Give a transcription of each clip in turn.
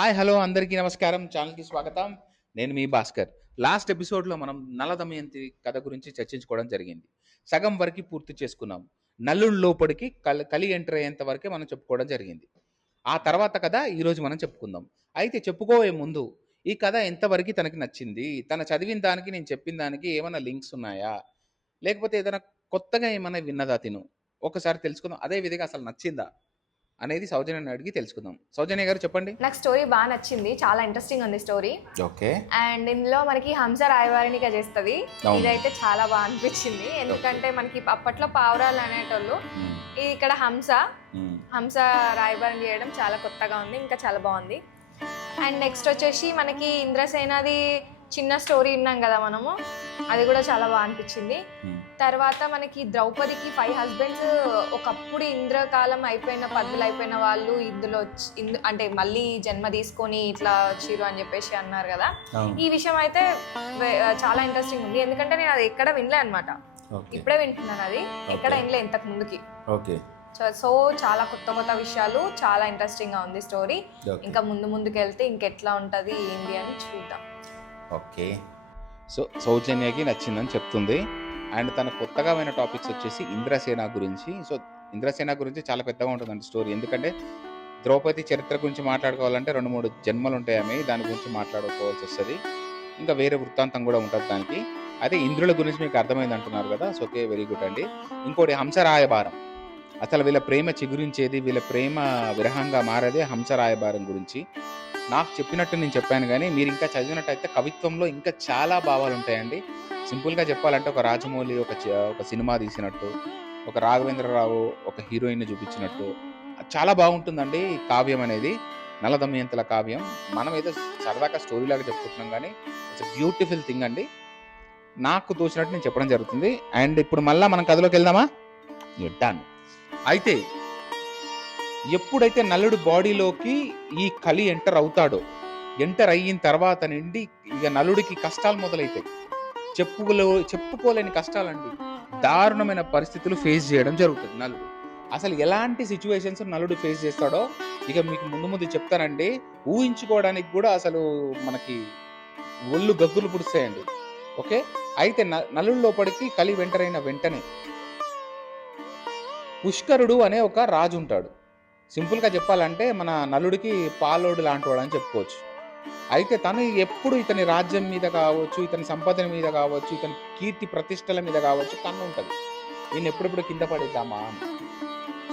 Hi hello అందరికీ నమస్కారం. ఛానల్‌కి స్వాగతం. నేను మీ భాస్కర్. లాస్ట్ ఎపిసోడ్‌లో మనం నల దమయంతి కథ గురించి చర్చించుకోవడం జరిగింది. సగం వరకు పూర్తి చేసుకున్నాం. నలుని లోపలికి కలి ఎంటర్ అయ్యేంత వరకే మనం చెప్పుకోవడం జరిగింది. ఆ తర్వాత కథ ఈరోజు మనం చెప్పుకుందాం. అయితే చెప్పుకోబోయే ముందు ఈ కథ ఎంతవరకు తనకి నచ్చింది? తను చదివిన దానికి నేను చెప్పిన దానికి ఏమన్నా లింక్స్ ఉన్నాయా? లేకపోతే ఏదైనా కొత్తగా ఏమన్నా విన్నదా తిను? ఒకసారి తెలుసుకుందాం. అదే విధంగా అసలు నచ్చిందా? అనేది సౌజన్యని అడిగి తెలుసుకుందాం. సౌజన్య గారు చెప్పండి. నాకు స్టోరీ బాగా నచ్చింది. చాలా ఇంట్రెస్టింగ్ ఉంది స్టోరీ. ఓకే. అండ్ ఇందులో మనకి హంస రాయబారినిగా చేస్తుంది. అవును. ఇదైతే చాలా బాగా అనిపించింది. ఎందుకంటే మనకి అప్పట్లో పావురాలు అనేటోళ్ళు. హ్మ్. ఇది ఇక్కడ హంస హ్మ్. హంస రాయబారం చేయడం చాలా కొత్తగా ఉంది. ఇంకా చాలా బాగుంది. అండ్ నెక్స్ట్ వచ్చేసి మనకి ఇంద్రసేనది చిన్న స్టోరీ విన్నాం కదా మనము. అది కూడా చాలా బాగా అనిపించింది. హ్మ్. తర్వాత మనకి ద్రౌపదికి 5 హస్బెండ్స్. ఒకప్పుడు ఇంద్రకాలం అయిపోయిన పద్దులు అయిపోయిన వాళ్ళు ఇందులో అంటే మళ్ళీ జన్మ తీసుకొని ఇట్లా వచ్చిర్రు అని చెప్పేసి అన్నారు కదా. అవును. ఈ విషయం అయితే చాలా ఇంట్రెస్టింగ్ ఉంది. ఎందుకంటే నేను అది ఎక్కడ వినలే అనమాట. ఓకే. ఇప్పుడే వింటున్నాను. అది ఎక్కడ వినలే ఇంతకు ముందుకి. ఓకే. సో చాలా కొత్త కొత్త విషయాలు, చాలా ఇంట్రెస్టింగ్ గా ఉంది స్టోరీ. ఓకే. ఇంకా ముందుకు వెళ్తే ఇంకెట్లా ఉంటది ఏంది అని చూద్దాం. ఓకే. సో, సౌజన్యకి నచ్చిందని చెప్తుంది. అండ్ తన కొత్తగా విన్న టాపిక్స్ వచ్చేసి ఇంద్రసేన గురించి. సో, ఇంద్రసేన గురించి చాలా పెద్దగా ఉంటుందండి స్టోరీ. ఎందుకంటే ద్రౌపది చరిత్ర గురించి మాట్లాడుకోవాలంటే 2, 3 జన్మలుంటాయి ఆమె. దాని గురించి మాట్లాడుకోవాల్సొస్తది. ఇంకా వేరే వృత్తాంతం కూడా ఉంటది దానికి. అదే ఇంద్రుల గురించి మీకు అర్థమైంది అంటున్నారు కదా! So, okay. వెరీ గుడ్ అండి. ఇంకోటి హంస రాయబారం. అసలు వీళ్ళ ప్రేమ చిగురించేది, వీళ్ళ ప్రేమ విరహంగా మారేదే హంస రాయబారం గురించి. నాకు చెప్పినట్టు నేను చెప్పాను గానీ, మీరింకా చదివినట్టయితే కవిత్వంలో ఇంకా చాలా భావాలుంటాయండి. సింపుల్‌గా చెప్పాలంటే ఒక రాజమౌళి ఒక సినిమా తీసినట్టు, ఒక రాఘవేంద్రరావు ఒక హీరోయిన్‌ని చూపించినట్టు చాలా బాగుంటుందండి ఈ కావ్యం అనేది. 'నల దమయంతుల' కావ్యం. మనం ఏదో సరదాగా స్టోరీలాగా చెప్పుకుంటున్నాం గానీ, ఇట్స్ ఎ బ్యూటిఫుల్ థింగ్ అండి. నాకు తోచినట్టు నేను చెప్పడం జరుగుతుంది. అండ్ ఇప్పుడు మళ్ళా మనం కథలోకెళ్దామా? డన్. అయితే ఎప్పుడైతే నలుడు బాడీలోకి ఈ కలి ఎంటర్ అవుతాడో, ఎంటర్ అయిన తర్వాత నుండి ఇక నలుడికి కష్టాలు మొదలైతాయి. చెప్పుకోలేని కష్టాలండి. దారుణమైన పరిస్థితులు ఫేస్ చేయడం జరుగుతుంది నలుడు. అసలు ఎలాంటి సిచ్యువేషన్స్ నలుడు ఫేస్ చేస్తాడో ఇక మీకు ముందు చెప్తానండి. ఊహించుకోవడానికి కూడా అసలు మనకి ఒళ్ళు గగ్గులు పుడుస్తాయండి. ఓకే. అయితే నలుడు లోపలికి కలి ఎంటర్ అయిన వెంటనే పుష్కరుడు అనే ఒక రాజు ఉంటాడు. సింపుల్‌గా చెప్పాలంటే మన నలుడికి పాలోడు లాంటోడని చెప్పుకోవచ్చు. అయితే తను ఎప్పుడు ఇతని రాజ్యం మీద కావచ్చు, ఇతని సంపదల మీద కావచ్చు, ఇతని కీర్తి ప్రతిష్టల మీద కావచ్చు కన్నుంటది. ఈయన్ని ఎప్పుడెప్పుడు కింద పడేద్దామా అని.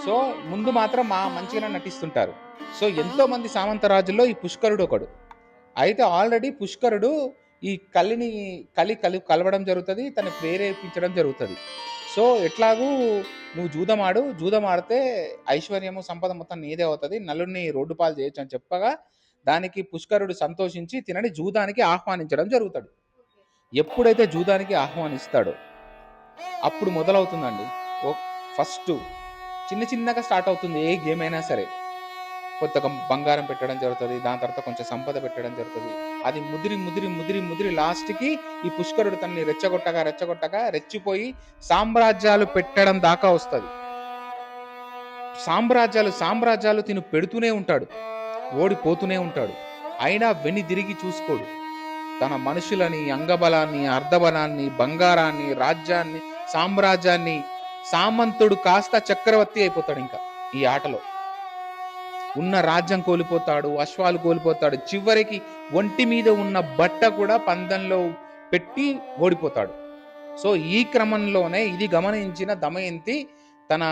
సో, ముందు మాత్రం మంచిగానే నటిస్తుంటారు. సో, ఎంతోమంది సామంత రాజుల్లో ఈ పుష్కరుడు ఒకడు. అయితే ఆల్రెడీ పుష్కరుడు ఈ కలిని కలవడం జరుగుతది. తనని ప్రేరేపించడం జరుగుతది. సో, ఎట్లాగూ నువ్వు జూదమాడు. జూదం ఆడితే ఐశ్వర్యము, సంపద మొత్తం నీదే అవుతది. నలుడిని రోడ్డు పాలు చేయొచ్చు అని చెప్పగా, దానికి పుష్కరుడు సంతోషించి తినని జూదానికి ఆహ్వానించడం జరుగుతాడు. ఎప్పుడైతే జూదానికి ఆహ్వానిస్తాడో, అప్పుడు మొదలవుతుందండి. ఓ ఫస్టు చిన్నగా స్టార్ట్ అవుతుంది ఏ గేమ్ అయినా సరే. కొద్దిగా బంగారం పెట్టడం జరుగుతది. దాని తర్వాత కొంచెం సంపద పెట్టడం జరుగుతది. అది ముదిరి లాస్ట్‌కి ఈ పుష్కరుడు తనని రెచ్చగొట్టగా రెచ్చిపోయి సామ్రాజ్యాలు పెట్టడం దాకా వస్తది. సామ్రాజ్యాలు తిను పెడుతూనే ఉంటాడు. ఓడిపోతూనే ఉంటాడు. అయినా వెన్నిదిరిగి చూసుకోడు. తన మనుషులని, అంగబలాన్ని, అర్ధబలాన్ని, బంగారాన్ని, రాజ్యాన్ని, సామ్రాజ్యాన్ని సామంతుడు కాస్త చక్రవర్తి అయిపోతాడింకా ఈ ఆటలో. ఉన్న రాజ్యం కోల్పోతాడు, అశ్వాలు కోల్పోతాడు. చివరికి ఒంటి మీద ఉన్న బట్ట కూడా పందెంలో పెట్టి ఓడిపోతాడు. సో, ఈ క్రమంలోనే ఇది గమనించిన దమయంతి తన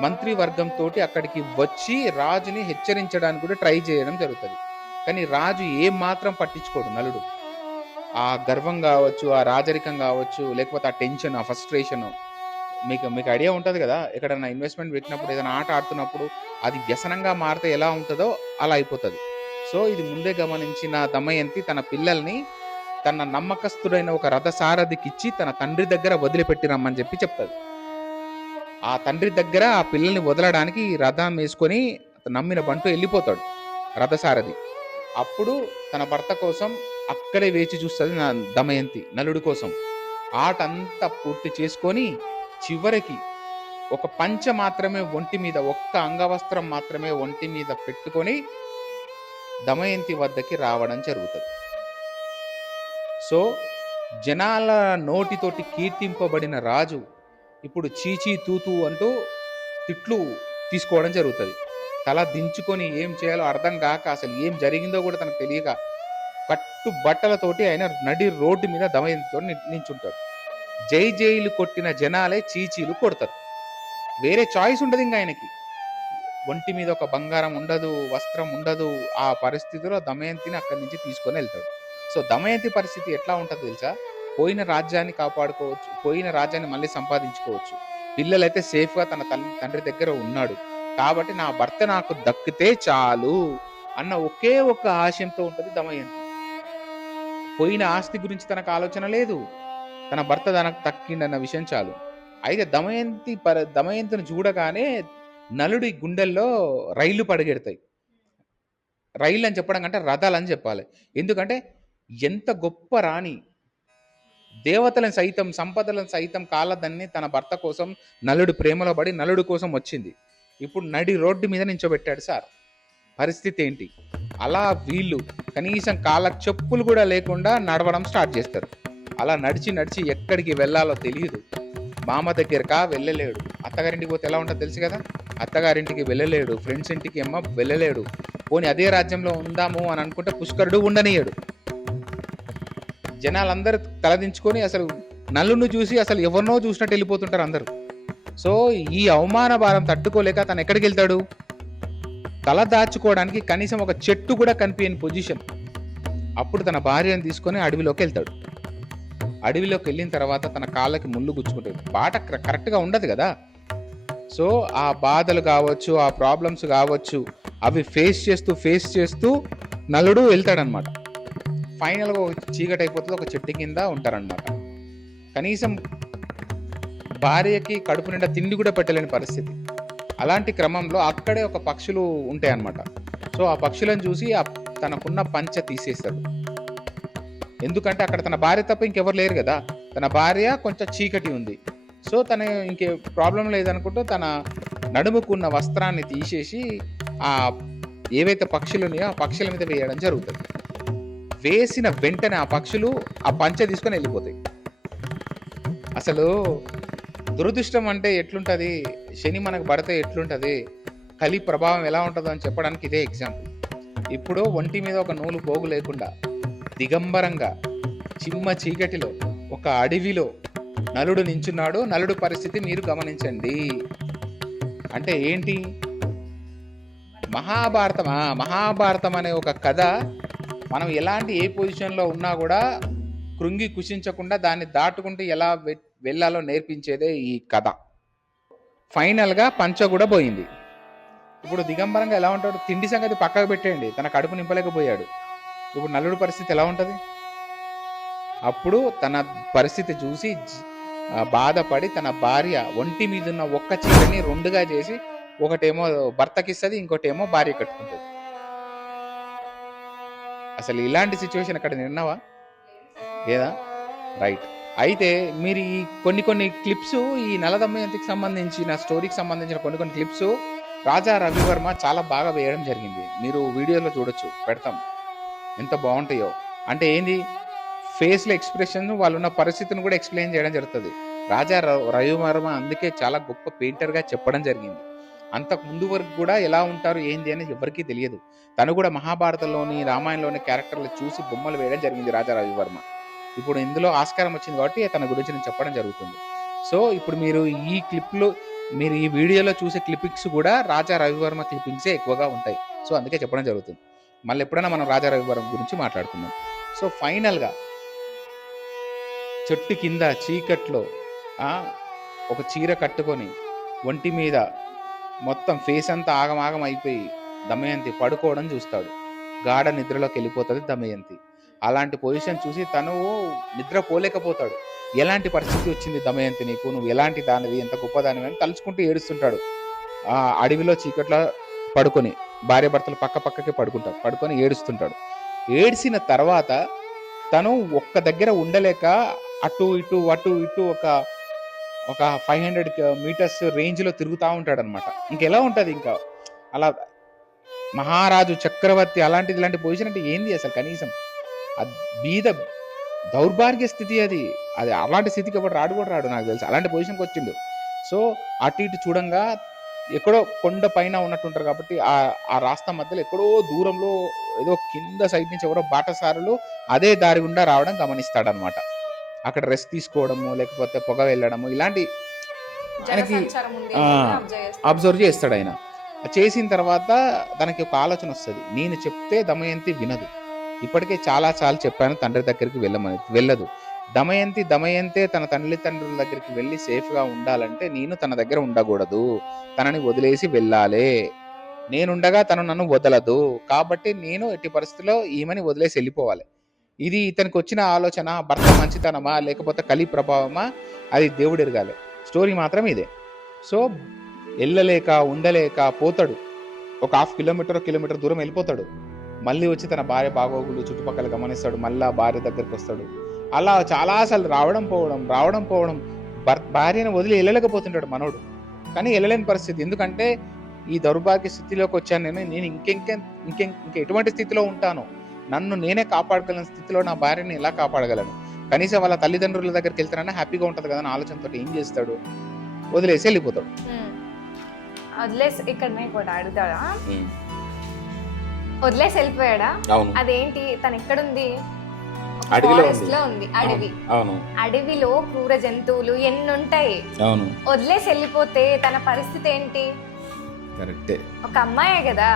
మంత్రివర్గంతోటి అక్కడికి వచ్చి రాజుని హెచ్చరించడానికి కూడా ట్రై చేయడం జరుగుతది. కానీ రాజు ఏమాత్రం పట్టించుకోడు నలుడు. ఆ గర్వం గావచ్చు, ఆ రాజరికం గావచ్చు, లేకపోతే ఆ టెన్షన్, ఆ ఫ్రస్ట్రేషను మీకు ఐడియా ఉంటది గదా! ఎక్కడన్నా ఇన్వెస్ట్‌మెంట్ పెట్టినప్పుడు, ఏదైనా ఆట ఆడుతున్నప్పుడు అది వ్యసనంగా మారితే ఎలా ఉంటదో అలా అయిపోతది. సో, ఇది ముందే గమనించిన దమయంతి తన పిల్లల్ని తన నమ్మకస్తుడైన ఒక రథసారథికిచ్చి తన తండ్రి దగ్గర వదిలిపెట్టి రమ్మని చెప్తది. ఆ తండ్రి దగ్గర ఆ పిల్లల్ని వదలడానికి రథం వేసుకొని నమ్మిన బంటు ఎళ్ళిపోతాడు రథసారథి. అప్పుడు తన భర్త కోసం అక్కడే వేచి చూస్తది దమయంతి నలుడి కోసం. ఆటంతా పూర్తి చేసుకొని చివరికి ఒక పంచె మాత్రమే ఒంటి మీద, ఒక్క అంగవస్త్రం మాత్రమే ఒంటి మీద పెట్టుకొని దమయంతి వద్దకి రావడం జరుగుతుంది. సో జనాల నోటితోటి కీర్తింపబడిన రాజు ఇప్పుడు చీచీ తూతూ అంటూ తిట్లు తీసుకోవడం జరుగుతుంది. తల దించుకొని ఏం చేయాలో అర్థం కాక, అసలు ఏం జరిగిందో కూడా తనకు తెలియక, కట్టు బట్టలతోటి ఆయన నడి రోడ్డు మీద దమయంతితో నించుంటాడు. జై జైలు కొట్టిన జనాలే చీచీలు కొడతారు. వేరే చాయిస్ ఉండదు ఇంకా ఆయనకి. ఒంటి మీద ఒక బంగారం ఉండదు, వస్త్రం ఉండదు. ఆ పరిస్థితిలో దమయంతిని అక్కడి నుంచి తీసుకొని వెళ్తాడు. సో దమయంతి పరిస్థితి ఎట్లా ఉంటుందో తెలుసా? పోయిన రాజ్యాన్ని కాపాడుకోవచ్చు, పోయిన రాజ్యాన్ని మళ్ళీ సంపాదించుకోవచ్చు, పిల్లలైతే సేఫ్గా తన తండ్రి దగ్గర ఉన్నాడు కాబట్టి నా భర్త నాకు దక్కితే చాలు అన్న ఒకే ఒక ఆశయంతో ఉంటుంది దమయంతి. పోయిన ఆస్తి గురించి తనకు ఆలోచన లేదు, తన భర్త తనకు దక్కిండన్న విషయం చాలు. అయితే దమయంతిని చూడగానే నలుడి గుండెల్లో రైళ్లు పడిగెడతాయి. రైళ్ళు అని చెప్పడం కంటే రథాలు అని చెప్పాలి. ఎందుకంటే ఎంత గొప్ప రాణి, దేవతలను సైతం సంపదలను సైతం కాలదన్ని తన భర్త కోసం నలుడు ప్రేమలో పడి నలుడు కోసం వచ్చింది. ఇప్పుడు నడి రోడ్డు మీద నించోబెట్టాడు సార్. పరిస్థితి ఏంటి? అలా వీళ్ళు కనీసం కాళ్ళకు చెప్పులు కూడా లేకుండా నడవడం స్టార్ట్ చేస్తారు. అలా నడిచి నడిచి ఎక్కడికి వెళ్ళాలో తెలియదు. మామ దగ్గరకా వెళ్ళలేడు, అత్తగారింటికి పోతే ఎలా ఉంటుందో తెలుసు కదా, అత్తగారింటికి వెళ్ళలేడు, ఫ్రెండ్స్ ఇంటికి ఏమో వెళ్ళలేడు. పోనీ అదే రాజ్యంలో ఉందాము అని అనుకుంటే పుష్కరుడు ఉండనీయడు. జనాలందరూ తలదించుకొని అసలు నల్లును చూసి అసలు ఎవరినో చూసినట్టు వెళ్ళిపోతుంటారు అందరూ. సో ఈ అవమాన భారం తట్టుకోలేక తను ఎక్కడికి వెళ్తాడు? తల దాచుకోవడానికి కనీసం ఒక చెట్టు కూడా కనిపించని పొజిషన్. అప్పుడు తన భార్యను తీసుకొని అడవిలోకి వెళ్తాడు. అడవిలోకి వెళ్ళిన తర్వాత తన కాళ్ళకి ముళ్ళు గుచ్చుకుంటుంది. బాట కరెక్ట్గా ఉండదు కదా. సో ఆ బాధలు కావచ్చు, ఆ ప్రాబ్లమ్స్ కావచ్చు, అవి ఫేస్ చేస్తూ నలుడు వెళ్తాడనమాట. ఫైనల్గా ఒక చీకటి అయిపోతుంది, ఒక చెట్టు కింద ఉంటారనమాట. కనీసం భార్యకి కడుపు నిండా తిండి కూడా పెట్టలేని పరిస్థితి. అలాంటి క్రమంలో అక్కడే ఒక పక్షులు ఉంటాయన్నమాట. సో ఆ పక్షులను చూసి తనకున్న పంచె తీసేస్తాడు. ఎందుకంటే అక్కడ తన భార్య తప్ప ఇంకెవరు లేరు కదా. తన భార్య కొంచెం చీకటి ఉంది. సో తన ఇంకే ప్రాబ్లం లేదనుకుంటూ తన నడుముకున్న వస్త్రాన్ని తీసేసి ఆ ఏవైతే పక్షులు ఉన్నాయో ఆ పక్షుల మీద వేయడం జరుగుతుంది. వేసిన వెంటనే ఆ పక్షులు ఆ పంచె తీసుకొని వెళ్ళిపోతాయి. అసలు దురదృష్టం అంటే ఎట్లుంటుంది, శని మనకు పడితే ఎట్లుంటుంది, కలి ప్రభావం ఎలా ఉంటుందో అని చెప్పడానికి ఇదే ఎగ్జాంపుల్. ఇప్పుడు ఒంటి మీద ఒక నూలు పోగు లేకుండా దిగంబరంగా చిమ్మ చీకటిలో ఒక అడవిలో నలుడు నించున్నాడు. నలుడు పరిస్థితి మీరు గమనించండి. అంటే ఏంటి? మహాభారతం అనే ఒక కథ మనం ఎలాంటి ఏ పొజిషన్లో ఉన్నా కూడా కృంగి కుషించకుండా దాన్ని దాటుకుంటూ ఎలా వెళ్ళాలో నేర్పించేదే ఈ కథ. ఫైనల్గా పంచ కూడా పోయింది. ఇప్పుడు దిగంబరంగా ఎలా ఉంటాడు? తిండి సంగతి పక్కకు పెట్టేయండి, తన కడుపు నింపలేకపోయాడు. ఇప్పుడు నలుడు పరిస్థితి ఎలా ఉంటుంది? అప్పుడు తన పరిస్థితి చూసి బాధపడి తన భార్య ఒంటి మీద ఉన్న ఒక్క చీరని రెండుగా చేసి ఒకటేమో భర్తకిస్తుంది, ఇంకోటేమో భార్య కట్టుకుంటుంది. అసలు ఇలాంటి సిచ్యువేషన్ అక్కడ నిన్నవా లేదా? రైట్. అయితే మీరు ఈ కొన్ని క్లిప్స్, ఈ నలదమయంతికి సంబంధించిన స్టోరీకి సంబంధించిన కొన్ని క్లిప్స్ రాజా రవివర్మ చాలా బాగా వేయడం జరిగింది. మీరు వీడియోలో చూడొచ్చు, పెడతాం, ఎంత బాగుంటాయో. అంటే ఏంది, ఫేస్లో ఎక్స్ప్రెషన్, వాళ్ళు ఉన్న పరిస్థితిని కూడా ఎక్స్ప్లెయిన్ చేయడం జరుగుతుంది. రాజా రవివర్మ అందుకే చాలా గొప్ప పెయింటర్గా చెప్పడం జరిగింది. అంతకు ముందు వరకు కూడా ఎలా ఉంటారు ఏంది అనేది ఎవరికీ తెలియదు. తను కూడా మహాభారతంలోని రామాయణంలోని క్యారెక్టర్లు చూసి బొమ్మలు వేయడం జరిగింది రాజా రవివర్మ. ఇప్పుడు ఇందులో ఆస్కారం వచ్చింది కాబట్టి తన గురించి నేను చెప్పడం జరుగుతుంది. సో ఇప్పుడు మీరు ఈ క్లిప్లో, మీరు ఈ వీడియోలో చూసే క్లిప్పింగ్స్ కూడా రాజా రవివర్మ క్లిప్పింగ్సే ఎక్కువగా ఉంటాయి. సో అందుకే చెప్పడం జరుగుతుంది. మళ్ళీ ఎప్పుడైనా మనం రాజా రవివర్మ గురించి మాట్లాడుకుందాం. సో ఫైనల్గా చెట్టు కింద చీకట్లో ఒక చీర కట్టుకొని ఒంటి మీద మొత్తం ఫేస్ అంతా ఆగమాగం అయిపోయి దమయంతి పడుకోవడం చూస్తాడు. గాఢ నిద్రలోకి వెళ్ళిపోతుంది దమయంతి. అలాంటి పొజిషన్ చూసి తను నిద్రపోలేకపోతాడు. ఎలాంటి పరిస్థితి వచ్చింది దమయంతి నీకు, నువ్వు ఎలాంటి దానివి, ఎంత గొప్పదానివి అని తలుచుకుంటూ ఏడుస్తుంటాడు. ఆ అడవిలో చీకట్లో పడుకొని, భార్య భర్తలు పక్కకి పడుకొని ఏడుస్తుంటాడు. ఏడ్చిన తర్వాత తను ఒక్క దగ్గర ఉండలేక అటు ఇటు ఒక 500 మీటర్స్ రేంజ్లో తిరుగుతూ ఉంటాడు అనమాట. ఇంకెలా ఉంటుంది, ఇంకా అలా మహారాజు, చక్రవర్తి అలాంటిది ఇలాంటి పొజిషన్ అంటే ఏంది అసలు కనీసం? బీద దౌర్భాగ్య స్థితి అది. అది అలాంటి స్థితికి ఎవడు రాడు కూడా రాడు నాకు తెలుసు. అలాంటి పొజిషన్కి వచ్చిండు. సో అటు ఇటు చూడంగా ఎక్కడో కొండ పైన ఉన్నట్టుంటారు కాబట్టి ఆ రాస్తా మధ్యలో ఎక్కడో దూరంలో ఏదో కింద సైడ్ నుంచి ఎవరో బాటసారులు అదే దారి గుండా రావడం గమనిస్తాడనమాట. అక్కడ రెస్ట్ తీసుకోవడము, లేకపోతే పొగ వెళ్ళడము, ఇలాంటి ఆయనకి అబ్జర్వ్ చేస్తాడు ఆయన. చేసిన తర్వాత తనకి ఒక ఆలోచన వస్తుంది, నేను చెప్తే దమయంతి వినదు. ఇప్పటికే చాలా చెప్పాను తండ్రి దగ్గరికి వెళ్ళదు. దమయంతే తన తల్లిదండ్రుల దగ్గరికి వెళ్ళి సేఫ్గా ఉండాలంటే నేను తన దగ్గర ఉండకూడదు, తనని వదిలేసి వెళ్ళాలి. నేనుండగా తను నన్ను వదలదు, కాబట్టి నేను ఎట్టి పరిస్థితుల్లో ఈమెని వదిలేసి వెళ్ళిపోవాలి. ఇది ఇతనికి వచ్చిన ఆలోచన భర్త మంచితనమా లేకపోతే కలి ప్రభావమా అది దేవుడు ఎరగాలి. స్టోరీ మాత్రం ఇదే. సో వెళ్ళలేక ఉండలేక పోతాడు. ఒక 1/2 కిలోమీటర్ దూరం వెళ్ళిపోతాడు. మళ్ళీ వచ్చి తన భార్య బాగోగులు చుట్టుపక్కల గమనిస్తాడు. మళ్ళా భార్య దగ్గరికి వస్తాడు. అలా చాలాసార్లు రావడం పోవడం భార్యను వదిలి వెళ్ళలేకపోతుంటాడు మనోడు. కానీ వెళ్ళలేని పరిస్థితి. ఎందుకంటే ఈ దౌర్భాగ్య స్థితిలోకి వచ్చాను నేను ఇంక ఎటువంటి స్థితిలో ఉంటాను, నన్ను నేనే కాపాడగలను స్థితిలో నా భార్యని ఎలా కాపాడగలను? కనీసం వాళ్ళ తల్లిదండ్రుల దగ్గరికి వెళ్తానన్నా హ్యాపీగా ఉంటుంది కదా అని ఆలోచనతో ఏం చేస్తాడు, వదిలేసి వెళ్ళిపోతాడు. వదిలేసి ఇక్కడ అడుగుతాడా, వదిలేసి వెళ్ళిపోయాడా? అదేంటి, తను ఎక్కడుంది? ఫారెస్ట్ లో ఉంది, అడవి. అడవిలో క్రూర జంతువులు ఎన్ని ఉంటాయి. వదిలేసి వెళ్ళిపోతే తన పరిస్థితి ఏంటి? ఒక అమ్మాయే కదా,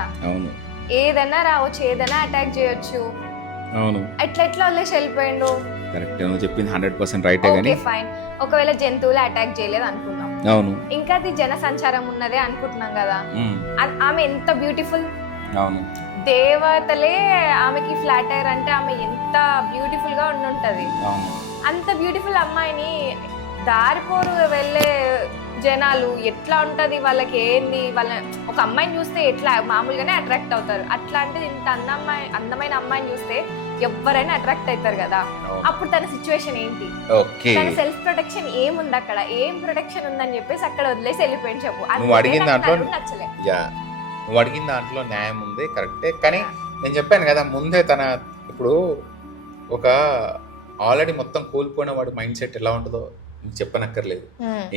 ఏదైనా రావచ్చు, ఏదైనా అటాక్ చేయొచ్చు. ఎట్లా వదిలేసి వెళ్ళిపోయిండు? చెప్పింది 100% రైట్. ఫైన్, ఒకవేళ జంతువులు అటాక్ చేయలేదు అనుకుందాం, ఇంకా అది జన సంచారం ఉన్నదే అనుకుంటున్నాం కదా. ఆమె ఎంత బ్యూటిఫుల్, దేవతలే ఆమెకి ఫ్లాట్ అయ్యారు అంటే ఆమె ఎంత బ్యూటిఫుల్ గా ఉండుంటది. అంత బ్యూటిఫుల్ అమ్మాయిని దారిపోరు వెళ్ళే జనాలు ఎట్లా ఉంటది, వాళ్ళకి ఏంది, వాళ్ళ ఒక అమ్మాయిని చూస్తే ఎట్లా మామూలుగానే అట్రాక్ట్ అవుతారు. అట్లాంటిది ఇంత అందమైన అమ్మాయిని చూస్తే ఎవరైనా అట్రాక్ట్ అవుతారు కదా. అప్పుడు తన సిచ్యువేషన్ ఏంటి? తన సెల్ఫ్ ప్రొటెక్షన్ ఏముంది అక్కడ? ఏం ప్రొటెక్షన్ ఉందని చెప్పేసి అక్కడ వదిలేసి వెళ్ళిపోయింది. చెప్పు. నువ్వు అడిగిన దాంట్లో న్యాయం ఉంది, కరెక్టే. కానీ నేను చెప్పాను కదా ముందే, తన ఇప్పుడు ఒక ఆల్రెడీ మొత్తం కోల్పోయిన వాడి మైండ్ సెట్ ఎలా ఉంటుందో చెప్పనక్కర్లేదు.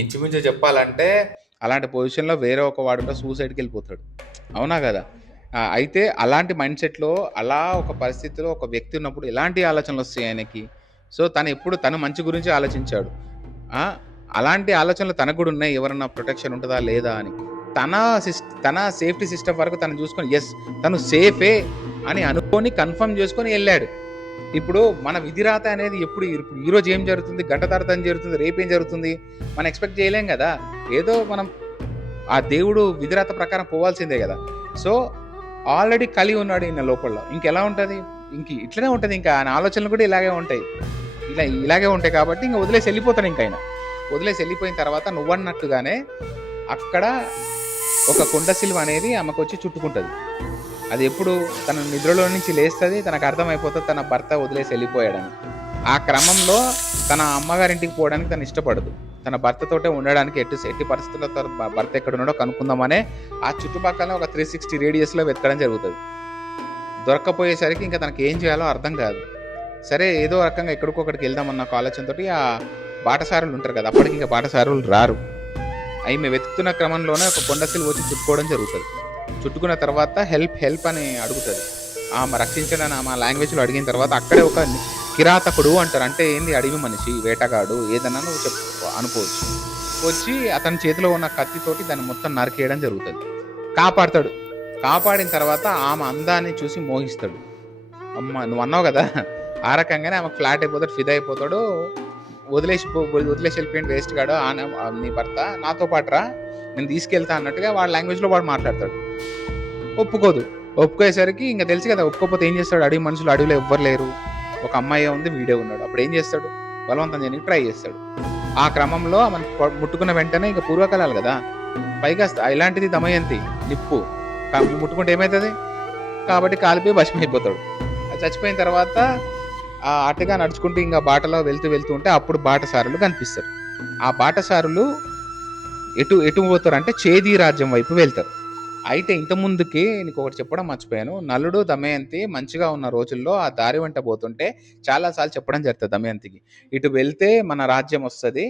ఇంచుమించు చెప్పాలంటే అలాంటి పొజిషన్లో వేరే ఒక వాడుంటే సూసైడ్కి వెళ్ళిపోతాడు. అవునా కదా? అయితే అలాంటి మైండ్ సెట్లో అలా ఒక పరిస్థితిలో ఒక వ్యక్తి ఉన్నప్పుడు ఎలాంటి ఆలోచనలు వస్తాయి ఆయనకి? సో తను మంచి గురించి ఆలోచించాడు. అలాంటి ఆలోచనలు తనకు కూడా ఉన్నాయి, ఎవరన్నా ప్రొటెక్షన్ ఉంటుందా లేదా అని. తన సేఫ్టీ సిస్టమ్ వరకు తను చూసుకొని ఎస్ తను సేఫే అని అనుకొని కన్ఫర్మ్ చేసుకొని వెళ్ళాడు. ఇప్పుడు మన విధిరాత అనేది ఇప్పుడు ఈరోజు ఏం జరుగుతుంది, గంట తర్వాత ఏం జరుగుతుంది, రేపేం జరుగుతుంది మనం ఎక్స్పెక్ట్ చేయలేం కదా. ఏదో మనం ఆ దేవుడు విధిరాత ప్రకారం పోవాల్సిందే కదా. సో ఆల్రెడీ కలిగి ఉన్నాడు ఈయన లోపల. ఇంకెలా ఉంటుంది? ఇట్లనే ఉంటుంది. ఇంకా ఆయన ఆలోచనలు కూడా ఇలాగే ఉంటాయి కాబట్టి ఇంకా వదిలేసి వెళ్ళిపోతాడు. ఇంకా ఆయన వదిలేసి వెళ్ళిపోయిన తర్వాత నువ్వన్నట్టుగానే అక్కడ ఒక కొండ సిలువ అనేది ఆమెకు వచ్చి చుట్టుకుంటుంది. అది ఎప్పుడు తన నిద్రలో నుంచి లేస్తుంది, తనకు అర్థమైపోతుంది తన భర్త వదిలేసి వెళ్ళిపోయాడని. ఆ క్రమంలో తన అమ్మగారింటికి పోవడానికి తను ఇష్టపడదు. తన భర్తతోటే ఉండడానికి ఎట్టి పరిస్థితుల్లో భర్త ఎక్కడ ఉన్నాడో కనుక్కుందామనే ఆ చుట్టుపక్కల ఒక 360 రేడియస్లో వెతకడం జరుగుతుంది. దొరక్కపోయేసరికి ఇంకా తనకి ఏం చేయాలో అర్థం కాదు. సరే ఏదో రకంగా ఎక్కడికొక్కడికి వెళ్దామన్న ఆలోచనతో ఆ బాటసారులు ఉంటారు కదా, అప్పటికి ఇంకా బాటసారులు రారు. ఆమె వెతుకుతున్న క్రమంలోనే ఒక కొండసిలు వచ్చి చుట్టుకోవడం జరుగుతుంది. చుట్టుకున్న తర్వాత హెల్ప్ అని అడుగుతుంది. ఆమె రక్షించడానికి ఆమె లాంగ్వేజ్లో అడిగిన తర్వాత అక్కడే ఒక కిరాతకుడు అంటారు. అంటే ఏంది? అడవి మనిషి, వేటగాడు, ఏదన్నా నువ్వు అనుకోవచ్చు. వచ్చి అతని చేతిలో ఉన్న కత్తితోటి దాన్ని మొత్తం నరికేయడం జరుగుతుంది. కాపాడిన తర్వాత ఆమె అందాన్ని చూసి మోహిస్తాడు. అమ్మ నువ్వు అన్నావు కదా, ఆ రకంగానే ఆమెకు ఫ్లాట్ అయిపోతాడు, ఫిదా అయిపోతాడు. వదిలేసి వెళ్ళిపోయింది వేస్ట్ గాడు నీ భర్త, నాతో పాటు రా నేను తీసుకెళ్తా అన్నట్టుగా వాడు లాంగ్వేజ్లో వాడు మాట్లాడతాడు. ఒప్పుకోయేసరికి ఇంకా తెలుసు కదా, ఒప్పుకోకపోతే ఏం చేస్తాడు? అడవి మనుషులు, అడవిలో ఎవ్వరు లేరు, ఒక అమ్మాయి ఉంది, వీడే ఉన్నాడు. అప్పుడు ఏం చేస్తాడు? బలవంతం చేయడానికి ట్రై చేస్తాడు. ఆ క్రమంలో మనకు ముట్టుకున్న వెంటనే ఇక పూర్వకాలాలు కదా, పైగా ఇలాంటిది దమయంతి నిప్పు ముట్టుకుంటే ఏమవుతుంది కాబట్టి కాలిపోయి భస్మం అయిపోతాడు. చచ్చిపోయిన తర్వాత అటుగా నడుచుకుంటూ ఇంకా బాటలో వెళ్తూ ఉంటే అప్పుడు బాటసారులు కనిపిస్తారు. ఆ బాటసారులు ఎటు పోతారు అంటే చేదీ రాజ్యం వైపు వెళ్తారు. అయితే ఇంత ముందుకి నీకు ఒకటి చెప్పడం మర్చిపోయాను. నలుడు దమయంతి మంచిగా ఉన్న రోజుల్లో ఆ దారి వెంట పోతుంటే చాలా సార్లు చెప్పడం జరుగుతుంది దమయంతికి. ఇటు వెళ్తే మన రాజ్యం వస్తది.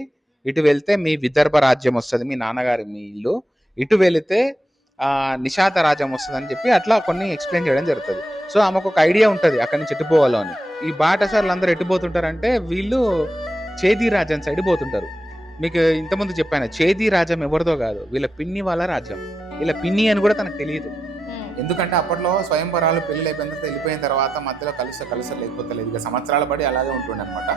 ఇటు వెళ్తే మీ విదర్భ రాజ్యం వస్తది. మీ నాన్నగారి మీ ఇల్లు. ఇటు వెళితే నిషాద రాజ్యం వస్తదని చెప్పి అట్లా కొన్ని ఎక్స్‌ప్లెయిన్ చేయడం జరుగుతది. సో, ఆమెకొక ఐడియా ఉంటది అక్కడి నుంచి ఎటు పోవాలో అని. ఈ బాటసారులందరూ ఎటు పోతుంటారంటే వీళ్ళు చేది రాజ్యం సైడ్ పోతుంటారు. మీకు ఇంతకుముందు చెప్పాను. చేది రాజ్యం ఎవరిదో కాదు. వీళ్ళ పిన్ని వాళ్ళ రాజ్యం. వీళ్ళ పిన్ని అని కూడా తనకు తెలియదు. ఎందుకంటే అప్పట్లో స్వయంవరాలు పెళ్లి అయిపోయిన తర్వాత వెళ్ళిపోయిన తర్వాత మధ్యలో కలుస్తారు లేకపోతే లేదు. ఇక సంవత్సరాల పడి అలాగే ఉంటుండే అనమాట.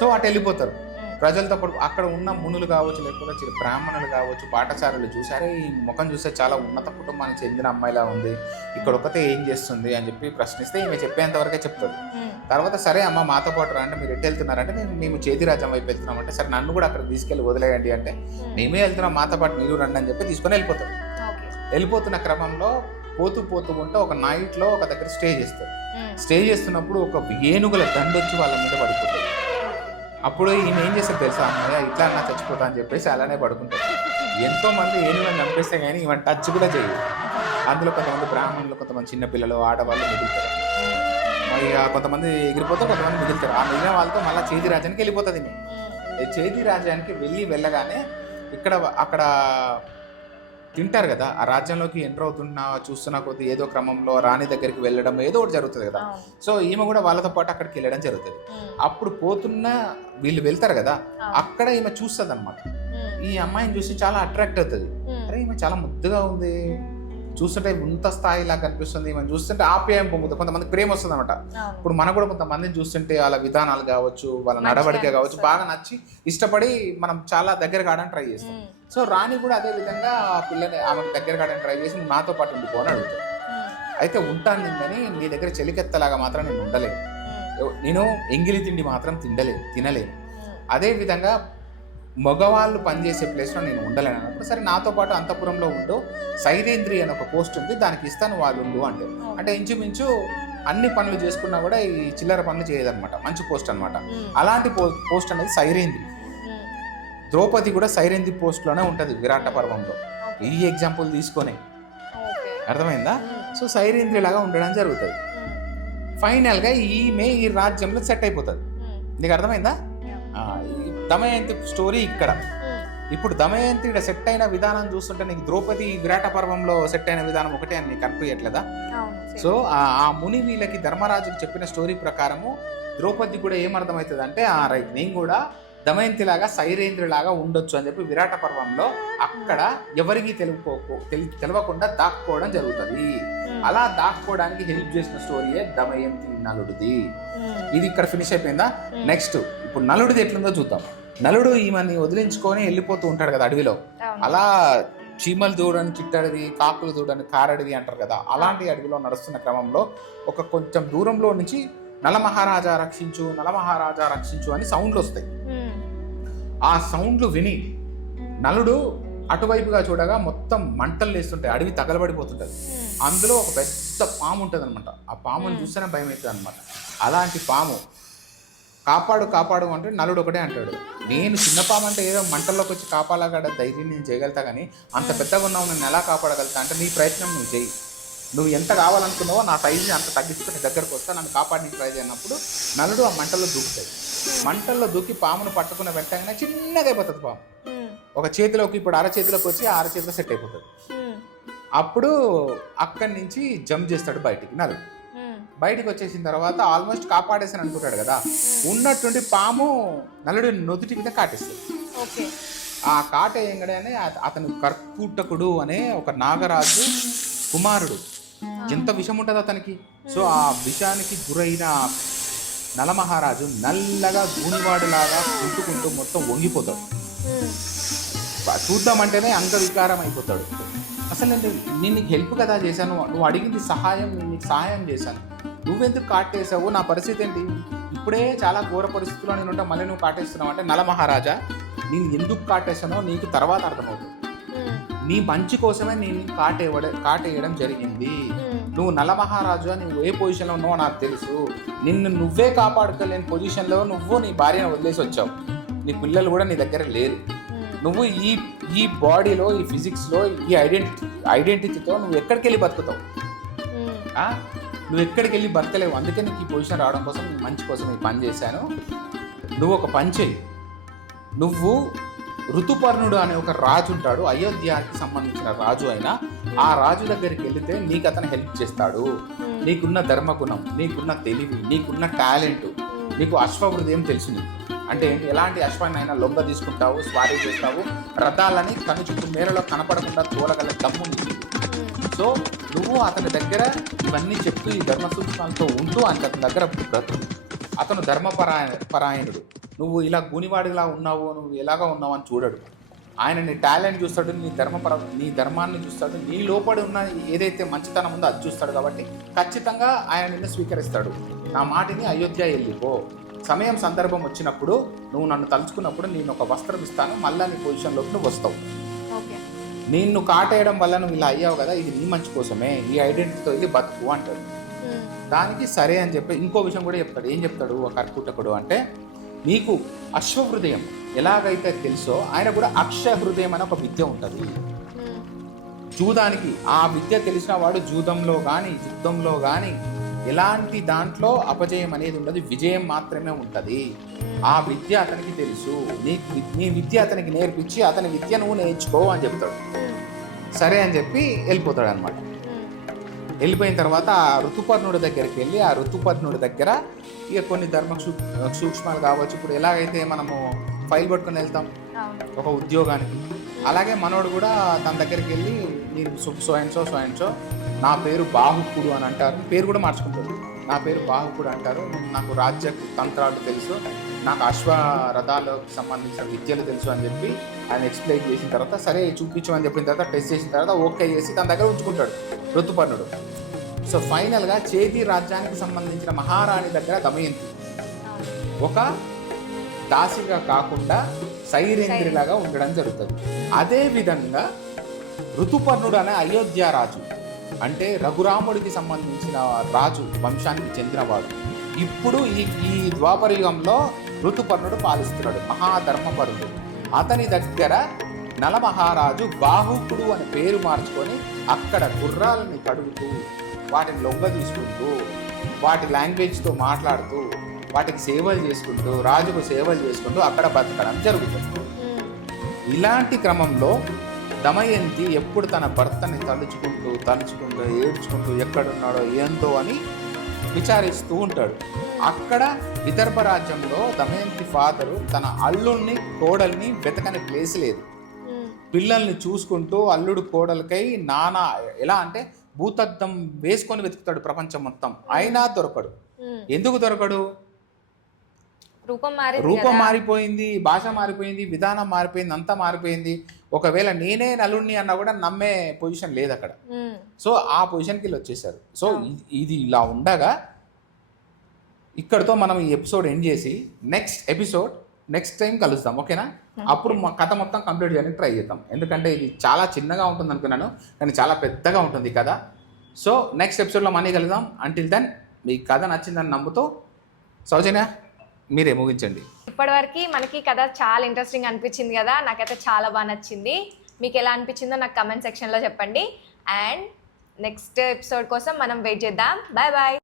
సో అటు వెళ్ళిపోతారు. ప్రజలతో పాటు అక్కడ ఉన్న మునులు కావచ్చు, లేకపోతే బ్రాహ్మణులు కావచ్చు, పాఠశాలలు చూసారే ఈ ముఖం చూస్తే చాలా ఉన్నత కుటుంబానికి చెందిన అమ్మాయిలా ఉంది, ఇక్కడ ఒకతే ఏం చేస్తుంది అని చెప్పి ప్రశ్నిస్తే ఈమె చెప్పేంత వరకే చెప్తుంది. తర్వాత సరే అమ్మ మాతో పాటు రండి, మీరు ఎటు వెళ్తున్నారంటే మేము చేతి రాజ్యం వైపు వెళ్తున్నాం అంటే సరే నన్ను కూడా అక్కడ తీసుకెళ్ళి వదిలేయండి అంటే మేమే వెళ్తున్నాం మాతో పాటు మీరు రండి అని చెప్పి తీసుకొని వెళ్ళిపోతారు. వెళ్ళిపోతున్న క్రమంలో పోతూ ఉంటే ఒక నైట్లో ఒక దగ్గర స్టే చేస్తారు. స్టే చేస్తున్నప్పుడు ఒక ఏనుగుల దండొచ్చి వాళ్ళ మీద పడిపోతుంది. అప్పుడు ఈయన ఏం చేస్తారు తెలుసా, అమ్మాయి ఇట్లా అన్నా చచ్చిపోతా అని చెప్పేసి అలానే పడుకుంటారు. ఎంతో మంది ఏనుగులను చంపేస్తే కానీ ఈవెన్ టచ్ కూడా చేయదు. అందులో కొంతమంది బ్రాహ్మణులు, కొంతమంది చిన్నపిల్లలు, ఆడవాళ్ళు మిగులుతారు. ఇక కొంతమంది ఎగిరిపోతే కొంతమంది మిగులుతారు. ఆ మిగిలిన వాళ్ళతో మళ్ళీ చేది రాజ్యానికి వెళ్ళిపోతుంది. చేది రాజ్యానికి వెళ్ళగానే అక్కడ తింటారు కదా, ఆ రాజ్యంలోకి ఎంటర్ చూస్తున్న కొద్ది ఏదో క్రమంలో రాణి దగ్గరికి వెళ్ళడం ఏదో ఒకటి జరుగుతుంది కదా. సో ఈమె కూడా వాళ్ళతో పాటు అక్కడికి వెళ్ళడం జరుగుతుంది. అప్పుడు వీళ్ళు వెళ్తారు కదా, అక్కడ ఈమె చూస్తుంది అనమాట. ఈ అమ్మాయిని చూసి చాలా అట్రాక్ట్ అవుతుంది. అరే ఈమె చాలా ముద్దుగా ఉంది, చూస్తుంటే ఇంత స్థాయిలా కనిపిస్తుంది, ఈమె చూస్తుంటే ఆప్యాయం పొందుతుంది, కొంతమంది ప్రేమ వస్తుంది అనమాట. ఇప్పుడు మనకు కూడా కొంతమందిని చూస్తుంటే వాళ్ళ విధానాలు కావచ్చు, వాళ్ళ నడవడిక కావచ్చు బాగా నచ్చి ఇష్టపడి మనం చాలా దగ్గర కావడానికి ట్రై చేస్తాం. సో రాణి కూడా అదే విధంగా ఆ పిల్లని ఆమెకు దగ్గర కావడానికి ట్రై చేసి నాతో పాటు ఉండిపోని అడుగుతాను. అయితే ఉంటాను కానీ నీ దగ్గర చెలికెత్తలాగా మాత్రం నేను ఉండలేను, నేను ఎంగిలి తిండి మాత్రం తినలేను. అదే విధంగా మగవాళ్ళు పనిచేసే ప్లేస్లో నేను ఉండలేను అన్నప్పుడు సరే నాతో పాటు అంతఃపురంలో ఉంటూ సైరేంద్రి అని ఒక పోస్ట్ ఉంది, దానికి ఇస్తాను వాళ్ళు ఉండు అంటే ఇంచుమించు అన్ని పనులు చేసుకున్నా కూడా ఈ చిల్లర పనులు చేయదనమాట. మంచి పోస్ట్ అనమాట. అలాంటి పోస్ట్ అనేది సైరేంద్రి. ద్రౌపది కూడా సైరేంద్రి పోస్ట్లోనే ఉంటుంది విరాట పర్వంలో. ఈ ఎగ్జాంపుల్ తీసుకొని అర్థమైందా? సో సైరేంద్రి లాగా ఉండడం జరుగుతుంది. ఫైనల్గా ఈమె ఈ రాజ్యంలో సెట్ అయిపోతుంది. నీకు అర్థమైందా? దమయంతి స్టోరీ ఇక్కడ. ఇప్పుడు దమయంతి ఇక్కడ సెట్ అయిన విధానం చూస్తుంటే నీకు ద్రౌపది విరాట పర్వంలో సెట్ అయిన విధానం ఒకటే అని నీకు అనిపించట్లేదా? సో ఆ ముని వీళ్ళకి ధర్మరాజుకి చెప్పిన స్టోరీ ప్రకారము ద్రౌపది కూడా ఏమర్థమవుతుంది అంటే రైట్ నేను కూడా దమయంతి లాగా సైరేంద్రి లాగా ఉండొచ్చు అని చెప్పి విరాట పర్వంలో అక్కడ ఎవరికి తెలియకుండా దాక్కోవడం జరుగుతుంది. అలా దాక్కోవడానికి హెల్ప్ చేసిన స్టోరీయే దమయంతి నలుడిది. ఇది ఇక్కడ ఫినిష్ అయిపోయిందా? నెక్స్ట్ ఇప్పుడు నలుడిది ఎట్లుందో చూద్దాం. నలుడు ఈమెని వదిలించుకొని వెళ్ళిపోతూ ఉంటాడు కదా అడవిలో. అలా చీమలు దూడని చిట్టడివి, కాకులు దూడని కారడివి అంటారు కదా, అలాంటి అడవిలో నడుస్తున్న క్రమంలో కొంచెం దూరంలో నుంచి నలమహారాజా రక్షించు అని సౌండ్లు వస్తాయి. ఆ సౌండ్లు విని నలుడు అటువైపుగా చూడగా మొత్తం మంటలు లేస్తుంటాయి, అడవి తగలబడిపోతుంటది. అందులో ఒక పెద్ద పాము ఉంటుంది అనమాట. ఆ పాముని చూస్తేనే భయం అవుతుంది అనమాట. అలాంటి పాము కాపాడు అంటే నలుడు ఒకటే అంటాడు, నేను చిన్న పాము అంటే ఏదో మంటల్లోకి వచ్చి కాపాడగల ధైర్యం నేను చేయగలుగుతా, కానీ అంత పెద్దగా ఉన్నావు నేను ఎలా కాపాడగలుగుతా అంటే నీ ప్రయత్నం నువ్వు చేయి, నువ్వు ఎంత కావాలనుకున్నావో నా సైజుని అంత తగ్గించుకుని దగ్గరకు వస్తా, నన్ను కాపాడడానికి ట్రై చేయనప్పుడు నలుడు ఆ మంటల్లో దూకుతాయి. మంటల్లో దూకి పామును పట్టుకున్న వెంటనే చిన్నగా అయిపోతుంది పాము. ఒక చేతిలోకి ఇప్పుడు అరచేతిలోకి వచ్చి అరచేతిలో సెట్ అయిపోతుంది. అప్పుడు అక్కడి నుంచి జంప్ చేస్తాడు బయటికి నలుడు. బయటికి వచ్చేసిన తర్వాత ఆల్మోస్ట్ కాపాడేసాను అనుకుంటాడు కదా, ఉన్నటువంటి పాము నలుడు నొదుటి మీద కాటేస్తుంది. ఆ కాటేయంగానే అతను కర్కూటకుడు అనే ఒక నాగరాజు కుమారుడు. ఎంత విషం ఉంటుంది అతనికి. సో ఆ విషానికి గురైన నలమహారాజు నల్లగా గూనివాడులాగా కుంటుకుంటూ మొత్తం వంగిపోతాడు. చూద్దామంటేనే అంగవికారం అయిపోతాడు. అసలు నేను నీకు హెల్ప్ కదా చేశాను, నువ్వు అడిగింది సహాయం, నేను నీకు సహాయం చేశాను, నువ్వెందుకు కాటేసావు, నా పరిస్థితి ఏంటి, ఇప్పుడే చాలా ఘోర పరిస్థితుల్లో నేను ఉంటా, మళ్ళీ నువ్వు కాటేస్తున్నావు అంటే నలమహారాజా నేను ఎందుకు కాటేసానో నీకు తర్వాత అర్థమవుతుంది. నీ మంచి కోసమే నేను కాటేయడం జరిగింది. నువ్వు నలమహారాజు నువ్వు ఏ పొజిషన్లో ఉన్నావో నాకు తెలుసు. నిన్ను నువ్వే కాపాడుకోలేని పొజిషన్లో నువ్వు నీ భార్యను వదిలేసి వచ్చావు, నీ పిల్లలు కూడా నీ దగ్గర లేరు. నువ్వు ఈ బాడీలో, ఈ ఫిజిక్స్లో, ఈ ఐడెంటిటీతో నువ్వు ఎక్కడికి వెళ్ళి బతుకుతావు? నువ్వు ఎక్కడికి వెళ్ళి బతకలేవు. అందుకే నీకు ఈ పొజిషన్ రావడం కోసం, నీ మంచి కోసం ఈ పని చేశాను. నువ్వు ఒక పని చెయ్యి. నువ్వు ఋతుపర్ణుడు అనే ఒక రాజు ఉంటాడు, అయోధ్యకి సంబంధించిన రాజు అయినా. ఆ రాజు దగ్గరికి వెళితే నీకు అతను హెల్ప్ చేస్తాడు. నీకున్న ధర్మగుణం, నీకున్న తెలివి, నీకున్న టాలెంట్, నీకు అశ్వహృదయం తెలుసు. అంటే ఎలాంటి అశ్వాన్నైనా లొంగ తీసుకుంటావు, స్వారీ చేస్తావు, రథాలని కను చుట్టూ మేరలో కనపడకుండా తోలగల దమ్ము నీకు. సో నువ్వు అతని దగ్గర ఇవన్నీ చెప్తూ ఈ ధర్మ సూక్ష్మాలతో ఉంటూ అతని దగ్గర బ్రతుకు. అతను పరాయణుడు. నువ్వు ఇలా గూనివాడిలా ఉన్నావు, నువ్వు ఎలాగా ఉన్నావు అని చూడడు. ఆయన నీ టాలెంట్ చూస్తాడు, నీ ధర్మాన్ని చూస్తాడు, నీ లోపడి ఉన్న ఏదైతే మంచితనం ఉందో అది చూస్తాడు. కాబట్టి ఖచ్చితంగా ఆయన నిన్ను స్వీకరిస్తాడు. నా మాటిని అయోధ్య వెళ్ళిపో. సమయం సందర్భం వచ్చినప్పుడు నువ్వు నన్ను తలుచుకున్నప్పుడు నేను ఒక వస్త్రం ఇస్తాను, మళ్ళీ నీ పొజిషన్లోకి నువ్వు వస్తావు. నిన్ను కాటేయడం వల్ల నువ్వు ఇలా అయ్యావు కదా, ఇది నీ మంచి కోసమే, ఈ ఐడెంటిటీతో ఇది బతుకు అంటాడు. దానికి సరే అని చెప్పి ఇంకో విషయం కూడా చెప్తాడు. ఏం చెప్తాడు ఒక కర్కుటకుడు అంటే, నీకు అశ్వహృదయం ఎలాగైతే తెలుసో ఆయన కూడా అక్షహృదయం అనే ఒక విద్య ఉంటుంది. జూదానికి ఆ విద్య తెలిసిన వాడు జూదంలో కానీ యుద్ధంలో కానీ ఎలాంటి దాంట్లో అపజయం అనేది ఉండదు, విజయం మాత్రమే ఉంటుంది. ఆ విద్య అతనికి తెలుసు. నీ విద్య అతనికి నేర్పించి అతని విద్య నువ్వు నేర్చుకో అని చెప్తాడు. సరే అని చెప్పి వెళ్ళిపోతాడు అనమాట. వెళ్ళిపోయిన తర్వాత ఆ ఋతుపర్ణుడి దగ్గరికి వెళ్ళి, ఆ ఋతుపర్ణుడి దగ్గర ఇక కొన్ని ధర్మ సూక్ష్మాలు కావచ్చు. ఇప్పుడు ఎలాగైతే మనము ఫైల్ పట్టుకొని వెళ్తాం ఒక ఉద్యోగానికి, అలాగే మనోడు కూడా తన దగ్గరికి వెళ్ళి, నేను సో అండ్ సో నా పేరు బాహుకుడు అని అంటారు. పేరు కూడా మార్చుకుంటాడు. నా పేరు బాహుకుడు అంటారు, నాకు రాజ్య తంత్రాలు తెలుసు, నాకు అశ్వరథాలకు సంబంధించిన విద్యలు తెలుసు అని చెప్పి ఆయన ఎక్స్ప్లెయిన్ చేసిన తర్వాత, సరే చూపించమని చెప్పిన తర్వాత టెస్ట్ చేసిన తర్వాత ఓకే చేసి తన దగ్గర ఉంచుకుంటాడు ఋతుపర్ణుడు. సో ఫైనల్గా చేతి రాజ్యానికి సంబంధించిన మహారాణి దగ్గర దమయంతి ఒక దాసిగా కాకుండా సైరేంద్రిలాగా ఉండడం జరుగుతుంది. అదేవిధంగా ఋతుపర్ణుడు అనే అయోధ్య రాజు, అంటే రఘురాముడికి సంబంధించిన రాజు వంశానికి చెందినవాడు. ఇప్పుడు ఈ ద్వాపర యుగంలో ఋతుపర్ణుడు పాలిస్తున్నాడు, మహాధర్మపరుడు. అతని దగ్గర నలమహారాజు బాహుకుడు అనే పేరు మార్చుకొని అక్కడ గుర్రాలని కడుగుతూ, వాటిని లొంగ తీసుకుంటూ, వాటి లాంగ్వేజ్తో మాట్లాడుతూ, వాటికి సేవలు చేసుకుంటూ, రాజుకు సేవలు చేసుకుంటూ అక్కడ బతకడం జరుగుతుంది. ఇలాంటి క్రమంలో దమయంతి ఎప్పుడు తన భర్తని తలుచుకుంటూ ఏడ్చుకుంటూ ఎక్కడున్నాడో ఏందో అని విచారిస్తూ ఉంటాడు. అక్కడ విదర్భ రాజ్యంలో దమయంతి ఫాదరు తన అల్లుడిని కోడల్ని వెతకని ప్లేస్ లేదు. పిల్లల్ని చూసుకుంటూ అల్లుడు కోడలకై నానా ఎలా అంటే భూతద్దం వేసుకొని వెతుకుతాడు ప్రపంచం మొత్తం, అయినా దొరకడు. ఎందుకు దొరకడు? రూపం మారిపోయింది, భాష మారిపోయింది, విధానం మారిపోయింది, అంతా మారిపోయింది. ఒకవేళ నేనే నలుణ్ణి అన్నా కూడా నమ్మే పొజిషన్ లేదు అక్కడ. సో ఆ పొజిషన్కి వెళ్ళి వచ్చేసారు. సో ఇది ఇలా ఉండగా ఇక్కడితో మనం ఈ ఎపిసోడ్ ఎండ్ చేసి నెక్స్ట్ టైం కలుస్తాం, ఓకేనా? అప్పుడు మా కథ మొత్తం కంప్లీట్ చేయడానికి ట్రై చేద్దాం. ఎందుకంటే ఇది చాలా చిన్నగా ఉంటుంది అనుకున్నాను, కానీ చాలా పెద్దగా ఉంటుంది కదా. సో నెక్స్ట్ ఎపిసోడ్లో మళ్ళీ కలుద్దాం. అంటిల్ దెన్ మీ కథ నచ్చిందని నమ్ముతూ సౌజన్య మీరే ముగించండి. ఇప్పటివరకు మనకి కథ చాలా ఇంట్రెస్టింగ్ అనిపించింది కదా, నాకైతే చాలా బాగా నచ్చింది. మీకు ఎలా అనిపించిందో నాకు కమెంట్ సెక్షన్లో చెప్పండి. అండ్ నెక్స్ట్ ఎపిసోడ్ కోసం మనం వెయిట్ చేద్దాం. Bye bye.